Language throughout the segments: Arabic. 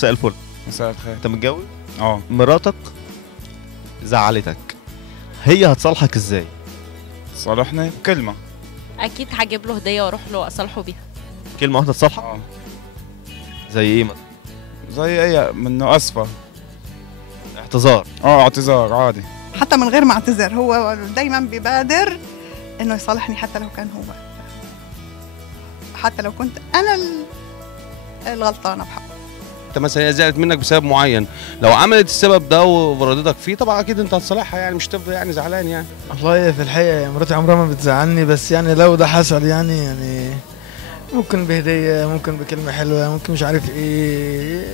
مساء الفل. مساء الخير. انت متجوز؟ اه. مراتك زعلتك، هي هتصالحك ازاي؟ صالحني بكلمة. اكيد هجيب له هديه واروح له اصالحه بيها. كلمه واحده تصالحك؟ اه. زي ايه مثلا؟ زي اي منه اسفة. اعتذار. اعتذار عادي. حتى من غير ما اعتذر هو دايما بيبادر انه يصالحني، حتى لو كان هو، حتى لو كنت انا الغلطانه بحقه. انت مثلا هي زعلت منك بسبب معين، لو عملت السبب ده وردتك فيه طبعا اكيد انت هتصالحها، يعني مش تفضل يعني زعلان يعني. والله في الحقيقه مراتي عمرها ما بتزعلني، بس يعني لو ده حصل يعني ممكن بهديه، ممكن بكلمه حلوه، ممكن مش عارف ايه،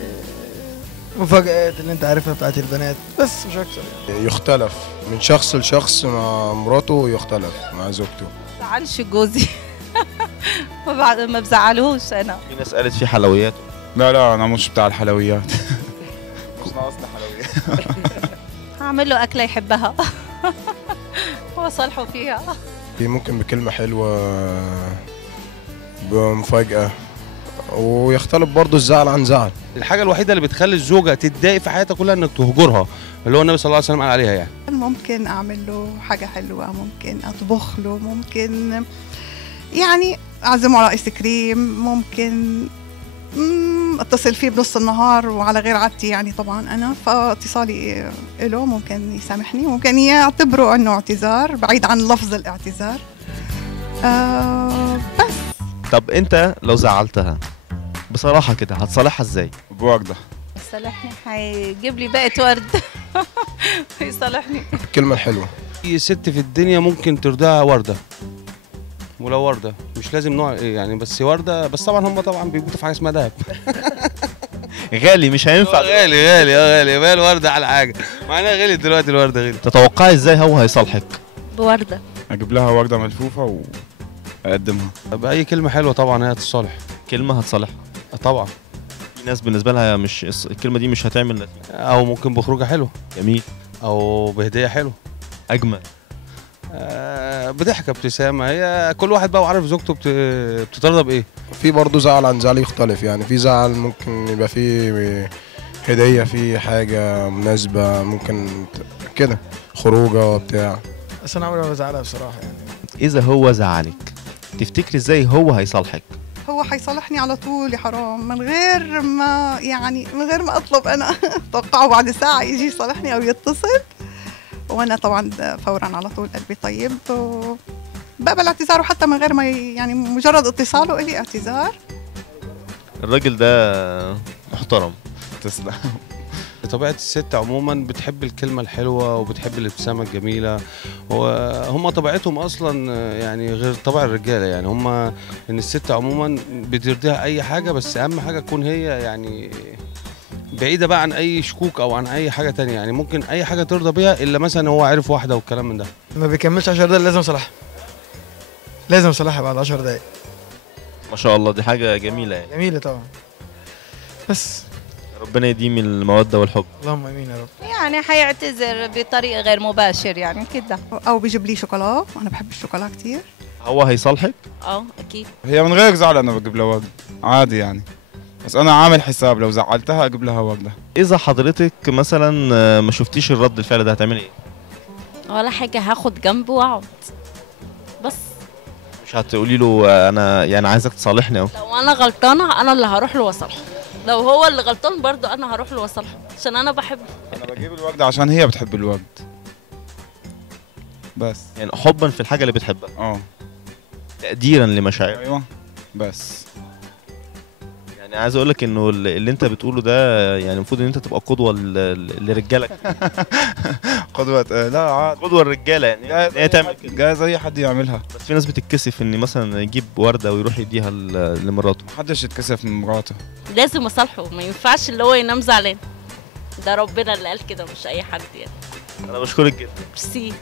مفاجآت اللي انت عارفها بتاعت البنات، بس مش اكتر يعني. يختلف من شخص لشخص، مع مراته يختلف مع زوجته. ما بزعلش جوزي. ما بزعلهوش انا. في ناس قالت في حلويات. لا انا مش بتاع الحلويات. مش ناقصنا حلويات. هعمل له اكله يحبها واصالحه فيها. ممكن بكلمة حلوة، بمفاجأة، ويختلف برضه الزعل عن زعل. الحاجه الوحيده اللي بتخلي الزوجه تتضايق في حياتها كلها انك تهجرها، اللي هو النبي صلى الله عليه وسلم قال عليها يعني. ممكن اعمل له حاجه حلوه، ممكن اطبخ له، ممكن يعني اعزمه على ايس كريم، ممكن اتصل فيه بنص النهار وعلى غير عادتي يعني طبعا انا، فاتصالي له ممكن يسامحني، ممكن يعتبره انه اعتذار بعيد عن لفظ الاعتذار. بس. طب انت لو زعلتها بصراحه كده هتصالحها ازاي؟ بوردة. يصالحني، هيجيب لي باقة ورد. يصالحني. الكلمة الحلوة. في ست في الدنيا ممكن ترضاها ورده، ولو ورده مش لازم نوع يعني، بس ورده، بس طبعا هم طبعا بيبقوا في حاجه اسمها دهب. غالي مش هينفع. غالي بقى الورده على حاجه، مع انها غلت دلوقتي، الورده غلت. تتوقعي ازاي هو هيصالحك؟ بوردة. اجيب لها وردة ملفوفة واقدمها. بأي كلمه حلوه طبعا هي هتتصالح. كلمه هتصالحها طبعا. في ناس بالنسبه لها مش الكلمه دي مش هتعمل نتيجه. او ممكن بخروجه حلوه. جميل. او بهديه حلوه. اجمل. بضحكه، ابتسامه، هي كل واحد بقى وعارف زوجته بتترضى بايه. في برضه زعل عن زعل يختلف، يعني في زعل ممكن يبقى فيه هدية، في حاجة مناسبة، ممكن كده خروجه بتاع. بس انا عمري ما بزعلها بصراحه يعني. اذا هو زعلك تفتكري ازاي هو هيصالحك؟ هو حيصالحني على طول يا حرام، من غير ما يعني من غير ما اطلب انا. اتوقعه بعد ساعه يجي يصالحني او يتصل، وانا طبعا فورا على طول قلبي طيب وبقبل اعتذاره، حتى من غير ما يعني مجرد اتصاله الي اعتذار. الراجل ده محترم. تسلم. طبيعة الست عموما بتحب الكلمة الحلوة وبتحب الابتسامة الجميلة، وهم طبيعتهم أصلا يعني غير طبع الرجالة، يعني هم إن الست عموما بترضيها أي حاجة، بس أهم حاجة تكون هي يعني بعيدة بقى عن أي شكوك أو عن أي حاجة تانية، يعني ممكن أي حاجة ترضى بيها إلا مثلا هو عارف واحدة والكلام من ده. ما بيكملش 10 دقايق لازم اصالحها، لازم اصالحها بعد 10 دقايق. ما شاء الله، دي حاجه جميله يعني. جميله طبعا. بس ربنا يديم الموده والحب. اللهم امين يا رب. يعني هيعتذر بطريقة غير مباشر يعني كده. او بيجيب لي شوكولا، وانا بحب الشوكولا كتير. هو هيصالحك؟ اكيد. هي من غير زعل انا بجيب لها وردة عادي يعني، بس انا عامل حساب لو زعلتها اجيب لها وردة. اذا حضرتك مثلا ما شفتيش الرد الفعل ده هتعملي ايه؟ ولا حاجة، هاخد جنبه واقعد بس. مش هتقولي له انا يعني عايزك تصالحني اهو؟ لو انا غلطانة انا اللي هروح له واصالحه، لو هو اللي غلطان برضه انا هروح له واصالحه عشان انا بحبه. انا بجيب الوردة عشان هي بتحب الورد بس. يعني حبا في الحاجه اللي بتحبها. تقديرا لمشاعرها. ايوه بس. يعني عايز اقول لك انه اللي انت بتقوله ده يعني المفروض ان انت تبقى قدوه لرجالك. قدوة لا عادي. قدوه الرجاله يعني هي تعمل كده. جايز اي حد يعملها، بس في ناس بتتكسف ان مثلا يجيب ورده ويروح يديها لمراته. محدش يتكسف من مراته. لازم اصالحه، ما ينفعش اللي هو ينام زعلان، ده ربنا اللي قال كده مش اي حد يعني. انا بشكرك جدا. ميرسي.